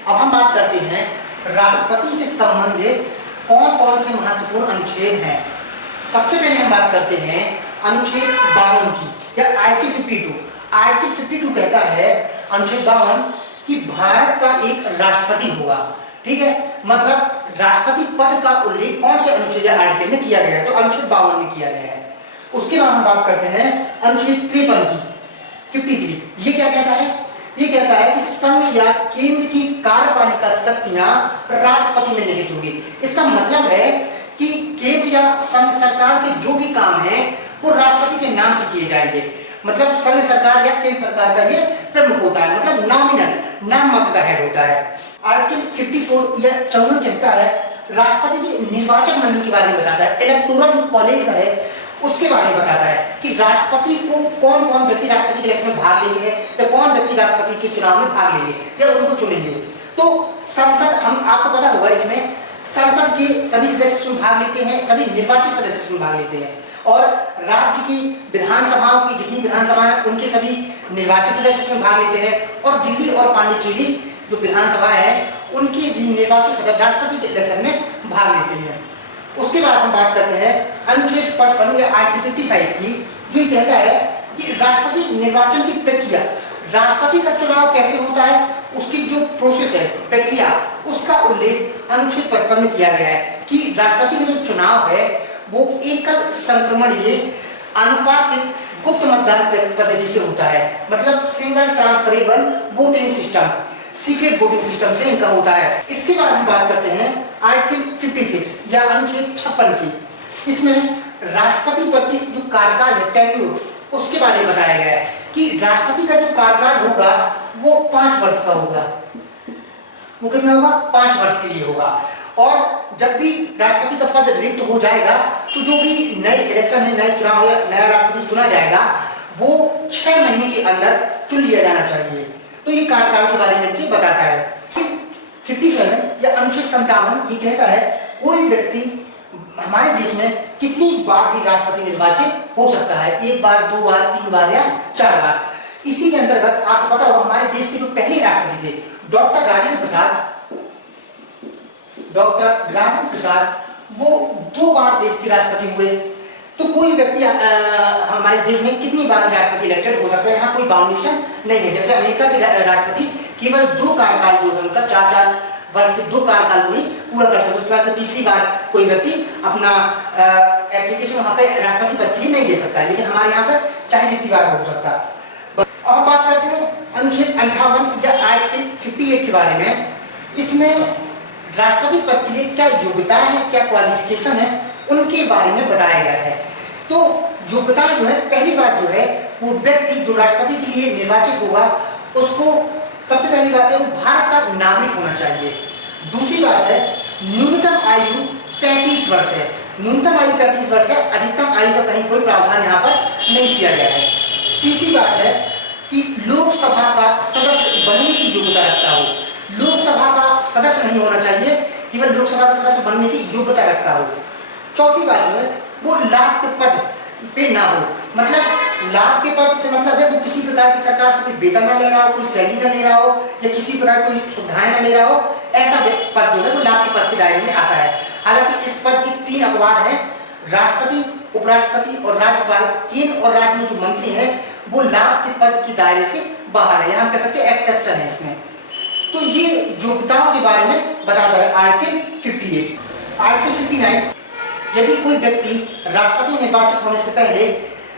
अब हम बात करते हैं राष्ट्रपति से संबंधित कौन कौन से महत्वपूर्ण अनुच्छेद हैं। सबसे पहले हम बात करते हैं अनुच्छेद 52 की, या आर्टिकल 52। आर्टिकल 52 कहता है अनुच्छेद 52 कि भारत का एक राष्ट्रपति होगा। ठीक है, मतलब राष्ट्रपति पद का उल्लेख कौन से अनुच्छेद या आर्टिकल में किया गया है, तो अनुच्छेद 52 में किया गया है। उसके बाद हम बात करते हैं अनुच्छेद 53 की, 53। ये क्या कहता है? ये कहता है कि संघ या केंद्र की कार्यपालिका शक्तियां राष्ट्रपति में निहित होंगी। इसका मतलब है कि केंद्र या संघ सरकार के जो भी काम है वो राष्ट्रपति के नाम से किए जाएंगे। मतलब संघ सरकार या केंद्र सरकार का ये प्रमुख होता है, मतलब नॉमिनल, नाम मात्र का हेड होता है। आर्टिकल 54 या 54 कहता है राष्ट्रपति के निर्वाचक मंडल के बारे में बताता है, इलेक्टोरल जो कॉलेज है उसके बारे में बताता है कि राष्ट्रपति को कौन कौन व्यक्ति राष्ट्रपति के इलेक्शन में भाग लेंगे या कौन व्यक्ति राष्ट्रपति के चुनाव में भाग लेंगे या उनको चुनेंगे। तो संसद, हम आपको पता होगा इसमें संसद के सभी सदस्य इसमें भाग लेते हैं, सभी निर्वाचित सदस्य इसमें भाग लेते हैं, और राज्य की विधानसभाओं की जितनी विधानसभा है उनके सभी निर्वाचित सदस्य इसमें भाग लेते हैं, और दिल्ली और पांडिचेरी जो विधानसभा है उनकी भी निर्वाचित सदस्य राष्ट्रपति के इलेक्शन में भाग लेते हैं। उसके बाद हम बात करते हैं अनुच्छेद 55 या आर्टिकल 55 की, जो कहता है कि राष्ट्रपति निर्वाचन की प्रक्रिया, राष्ट्रपति का चुनाव कैसे होता है उसकी जो प्रोसेस है, प्रक्रिया, उसका उल्लेख अनुच्छेद 55 में किया गया है कि राष्ट्रपति का जो चुनाव है वो एकल संक्रमणीय अनुपातिक गुप्त मतदान पद्धति से होता है, मतलब single transferable voting system, secret voting system से इनका होता है। इसके बाद हम बात करते हैं आर्टिकल 56 या अनुच्छेद 56 की। इसमें राष्ट्रपति पद की जो कार्यकाल है, टेन्योर, उसके बारे में बताया गया है कि राष्ट्रपति का जो कार्यकाल होगा वो 5 वर्ष का होगा। वो कितना होगा? 5 वर्ष के लिए होगा। और जब भी राष्ट्रपति का पद रिक्त हो जाएगा तो जो भी नए इलेक्शन है, नए चुनाव या नया राष्ट्रपति चुना जाएगा वो 6 महीने के अंदर चुन लिया जाना चाहिए। तो ये कार्यकाल के बारे में बताता है। 57 या अनुच्छेद 57 ये कहता है कोई व्यक्ति हमारे देश में कितनी बार भी राष्ट्रपति निर्वाचित हो सकता है, 1 बार, 2 बार, 3 बार या 4 बार। इसी के अंतर्गत आपको पता होगा हमारे देश के जो पहले राष्ट्रपति थे डॉक्टर राजेंद्र प्रसाद, वो 2 बार देश के राष्ट्रपति हुए। तो कोई व्यक्ति हमारे देश में कितनी बार राष्ट्रपति इलेक्टेड हो सकता है, यहाँ कोई बाउंडेशन नहीं है। जैसे अमेरिका के राष्ट्रपति केवल 2 कार्यकाल जो है उनका 4-4 वर्ष के 2 कार्यकाल को ही पूरा कर सकते, उसके बाद तो तीसरी बार कोई व्यक्ति अपना एप्लीकेशन वहाँ पे राष्ट्रपति पद के लिए नहीं दे सकता है, लेकिन हमारे यहाँ पर चाहे जितनी बार हो सकता है। और बात करते हैं अनुच्छेद 58 या आर्टिकल 58 के बारे में। इसमें राष्ट्रपति पद के लिए क्या योग्यता है, क्या क्वालिफिकेशन है, उनके बारे में बताया गया है। तो योग्यता जो है, पहली बात जो है वो व्यक्ति जो राष्ट्रपति के लिए निर्वाचित होगा उसको सबसे पहली बात है वो भारत का नागरिक होना चाहिए। दूसरी बात है न्यूनतम आयु 35 वर्ष है। न्यूनतम आयु 35 वर्ष है, अधिकतम आयु का कहीं कोई प्रावधान यहाँ पर नहीं किया गया है। तीसरी बात है कि लोकसभा का सदस्य बनने की योग्यता रखता हो। लोकसभा का सदस्य नहीं होना चाहिए, केवल लोकसभा का सदस्य बनने की योग्यता रखता हो। चौथी बात जो है वो लाभ के पद पे ना हो, मतलब लाभ के पद से मतलब है वो किसी प्रकार की सरकार से कोई वेतन न ले रहा हो, कोई सैलरी न ले रहा हो या किसी प्रकार की कोई सुविधाएं न ले रहा हो, ऐसा पद जो है वो लाभ के पद के दायरे में आता है। हालांकि इस पद के 3 अपवाद हैं, राष्ट्रपति, उपराष्ट्रपति और राज्यपाल। केंद्र और राज्य में जो मंत्री हैं वो लाभ के पद के दायरे से बाहर है, हम कह सकते हैं एक्सेप्शन है इसमें। तो ये योग्यताओं के बारे में बताता है आर्टिकल 58। आर्टिकल 59, यदि कोई व्यक्ति राष्ट्रपति निर्वाचित होने से पहले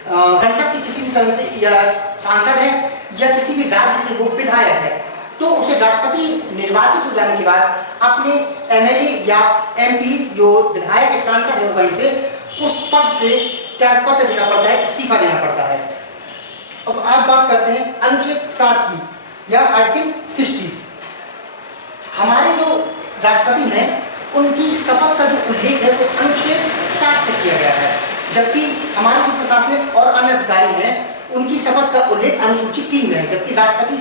संसद के किसी भी सदस्य या सांसद है या किसी भी राज्य से वो विधायक है, तो उसे राष्ट्रपति निर्वाचित हो जाने के बाद अपने एमएलए या एमपी जो विधायक या सांसद है वहीं से उस पद से त्यागपत्र देना पड़ता है, इस्तीफा देना पड़ता है। अब आप बात करते हैं अनुच्छेद 60 की या आर्टिकल 60। हमारे जो राष्ट्रपति हैं उनकी शपथ का जो उल्लेख है वो अनुच्छेद 60 में किया गया है, जबकि हमारे जो प्रशासनिक और अन्य अधिकारी हैं उनकी शपथ का उल्लेख अनुसूची 3 में है, जबकि राष्ट्रपति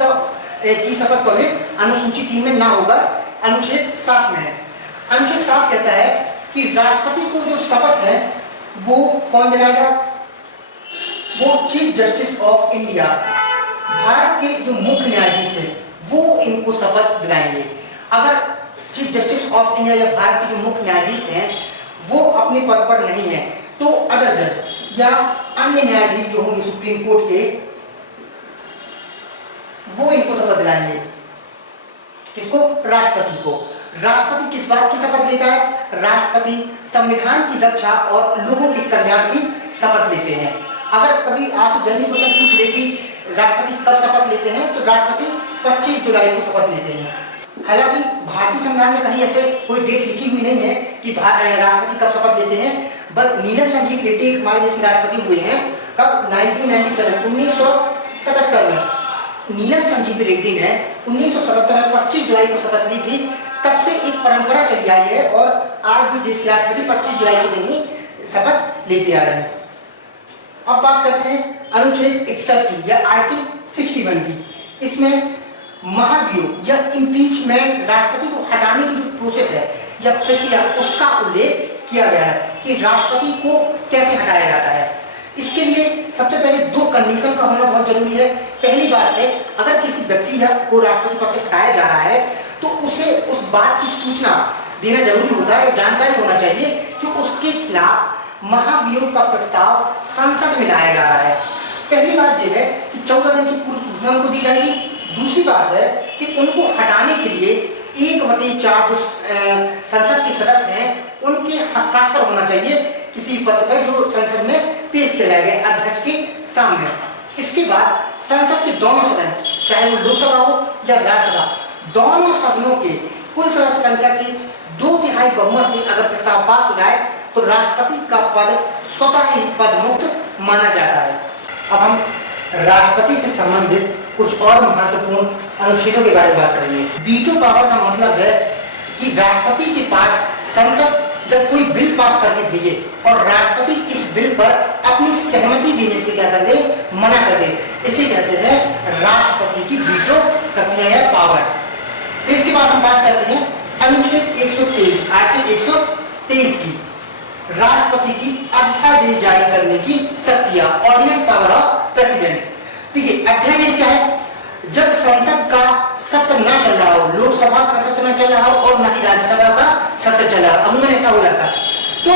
की शपथ का उल्लेख अनुसूची 3 में ना होगा, अनुच्छेद 60 में है। अनुच्छेद 60 कहता है कि राष्ट्रपति को जो शपथ है वो कौन दिलाएगा? वो chief justice of India, Bharat के जो मुख्य न्यायाधीश है वो इनको शपथ दिलाएंगे। अगर चीफ जस्टिस ऑफ इंडिया या भारत के जो मुख्य न्यायाधीश हैं वो अपने पद पर नहीं है तो अदर जज या अन्य न्यायाधीश जो होंगे सुप्रीम कोर्ट के, वो इनको शपथ दिलाएंगे। किसको? राष्ट्रपति को। राष्ट्रपति किस बात की शपथ लेता है? राष्ट्रपति संविधान की रक्षा और लोगों के कल्याण की शपथ लेते हैं। अगर कभी आपसे जनरल क्वेश्चन पूछ ले कि राष्ट्रपति कब शपथ लेते हैं, तो राष्ट्रपति 25 जुलाई को शपथ लेते हैं। हालांकि भारतीय संविधान में कहीं ऐसे कोई डेट लिखी हुई नहीं है कि राष्ट्रपति कब शपथ लेते हैं, बस नीलम संजीव रेड्डी हमारे देश में राष्ट्रपति हुए हैं कब? 1977 में नीलम संजीव रेड्डी ने 1977 में 25 जुलाई को शपथ ली थी। तब से एक परंपरा चली आई है और आज भी देश के राष्ट्रपति 25 जुलाई के दिन ही शपथ लेते आ रहे हैं। अब बात करते हैं अनुच्छेद 61 की या आर्टिकल 61 की। इसमें महाभियोग या इम्पीचमेंट, राष्ट्रपति को हटाने की जो प्रोसेस है या प्रक्रिया, उसका उल्लेख किया गया है कि राष्ट्रपति को कैसे हटाया जाता है। इसके लिए सबसे पहले 2 कंडीशन का होना बहुत जरूरी है। पहली बात है, अगर किसी व्यक्ति या को राष्ट्रपति पद से हटाया जा रहा है तो उसे उस बात की सूचना देना जरूरी होता है, जानकारी होना चाहिए कि उसके खिलाफ महाभियोग का प्रस्ताव संसद में लाया जा रहा है। पहली बात यह है कि 14 दिन की पूर्व सूचना उनको दी जाएगी। दूसरी बात है कि उनको हटाने के लिए 1/4 जो संसद के सदस्य हैं उनके हस्ताक्षर होना चाहिए किसी पत्र पर जो संसद में पेश किया जाएगा अध्यक्ष के सामने। इसके बाद संसद के दोनों सदन, चाहे वो लोकसभा हो या राज्यसभा, दोनों सदनों के कुल सदस्य संख्या की 2/3 बहुमत से अगर प्रस्ताव पास हो जाए तो राष्ट्रपति का पद स्वतः ही पद मुक्त माना जाता है। अब हम राष्ट्रपति से संबंधित कुछ और महत्वपूर्ण अनुच्छेदों के बारे में बात करेंगे। वीटो पावर का मतलब है कि राष्ट्रपति के पास संसद जब कोई बिल पास करके भेजे और राष्ट्रपति इस बिल पर अपनी सहमति देने से क्या कर दे? मना कर दे, इसे कहते हैं राष्ट्रपति की वीटो शक्तियां या पावर। इसके बाद हम बात करते हैं अनुच्छेद 123 आर्टिकल 123 की, राष्ट्रपति की अध्यादेश जारी करने की शक्तियां, ऑर्डिनेंस पावर ऑफ प्रेसिडेंट। देखिए अध्यादेश क्या है? जब संसद का सत्र न चल रहा हो, लोकसभा का सत्र न चल रहा हो और न ही राज्यसभा का सत्र चल रहा हो, अमूमन ऐसा हो जाता है, तो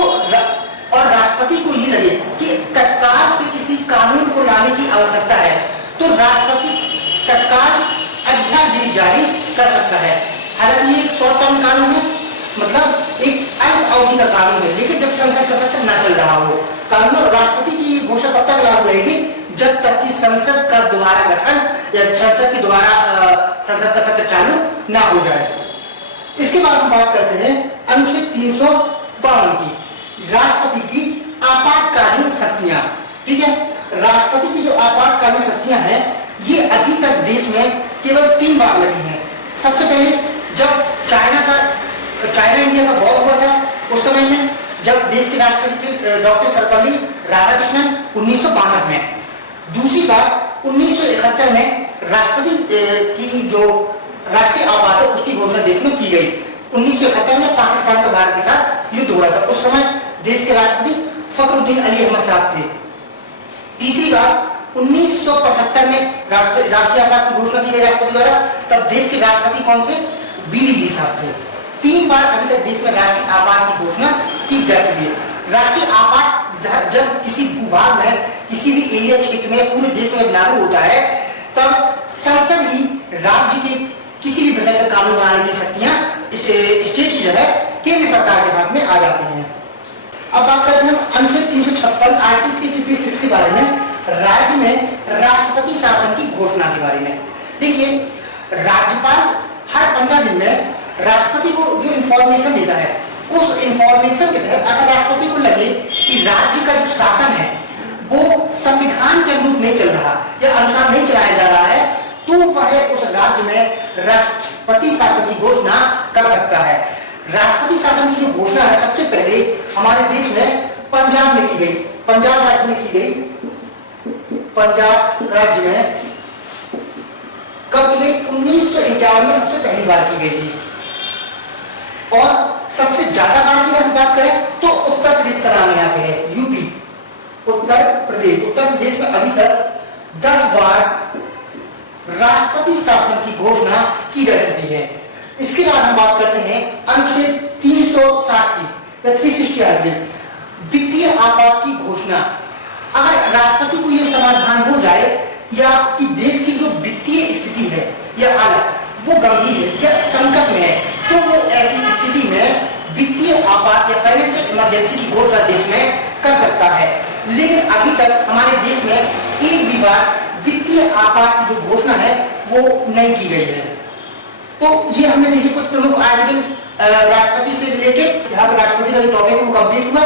और राष्ट्रपति को ये लगे कि तत्काल से किसी कानून को लाने की आवश्यकता है तो राष्ट्रपति तत्काल अध्यादेश जारी कर सकता है। हालांकि ये एक शॉर्ट टर्म कानून है, मतलब एक अल्प अवधि का कानून है, लेकिन जब संसद का सत्र न चल रहा हो, कानून राष्ट्रपति की घोषणा तब तक लागू रहेगी जब तक कि संसद का दोबारा गठन या संसद का सत्र चालू ना हो जाए। इसके बाद हम बात करते हैं अनुच्छेद 352 की, राष्ट्रपति की आपातकालीन शक्तियां। ठीक है, राष्ट्रपति की जो आपातकालीन शक्तियां हैं ये अभी तक देश में केवल 3 बार लगी हैं। सबसे पहले जब चाइना इंडिया का वॉर हुआ था, उस समय में जब देश के राष्ट्रपति थे डॉक्टर सर्वपल्ली राधाकृष्णन 1962 में। दूसरी बात 1971 में राष्ट्रपति की जो राष्ट्रीय आपात है उसकी घोषणा देश में की गई। 1971 में पाकिस्तान का भारत के साथ युद्ध हुआ था, उस समय देश के राष्ट्रपति फखरुद्दीन अली अहमद साहब थे। तीसरी बात 1975 में राष्ट्रीय आपात की घोषणा की गई राष्ट्रपति द्वारा, तब देश के राष्ट्रपति कौन थे? BVD साहब थे। 3 बार अभी तक देश में राष्ट्रीय आपात की घोषणा की जा चुकी है। राष्ट्रीय आपात जब किसी भूभाग में, किसी भी एरिया क्षेत्र में, पूरे देश में लागू होता है, तब संसद ही राज्य के किसी भी विषय पर कानून बनाने की शक्तियां स्टेट की जगह केंद्र सरकार के हाथ में आ जाती हैं। अब बात करते हैं अनुच्छेद 356 आर्टिकल 356 के बारे में, राज्य में राष्ट्रपति शासन की घोषणा के बारे में। देखिए राज्यपाल हर 15 दिन में राष्ट्रपति को जो इंफॉर्मेशन देता है, उस इंफॉर्मेशन के तहत अगर राष्ट्रपति को लगे कि राज्य का जो शासन है वो संविधान के अनुरूप नहीं चल रहा या अनुसार नहीं चलाया जा रहा है, तो वह उस राज्य में राष्ट्रपति शासन की घोषणा कर सकता है। राष्ट्रपति शासन की जो घोषणा है सबसे पहले हमारे देश में पंजाब में की गई, पंजाब राज्य में की गई। पंजाब राज्य में कब की गई? 1951 में सबसे पहली बार की गई थी। और सबसे ज्यादा बार की अगर बात करें तो उत्तर प्रदेश का नाम यहाँ पे है, यूपी, उत्तर प्रदेश। उत्तर प्रदेश में अभी तक 10 बार राष्ट्रपति शासन की घोषणा की जा चुकी है। इसके बाद हम बात करते हैं अनुच्छेद 360 की या 360 आर्टिकल, वित्तीय आपात की घोषणा। अगर राष्ट्रपति को यह समाधान हो जाए या कि देश की जो वित्तीय स्थिति है या हालत वो गंभीर है या संकट में है, तो वो ऐसी स्थिति में वित्तीय आपात या फाइनेंशियल इमरजेंसी की घोषणा देश में कर सकता है। लेकिन अभी तक हमारे देश में एक भी बार वित्तीय आपात की जो घोषणा है वो नहीं की गई है। तो ये हमने देखिए कुछ प्रमुख आर्टिकल राष्ट्रपति से रिलेटेड, जहां पर राष्ट्रपति का जो टॉपिक है वो कंप्लीट हुआ।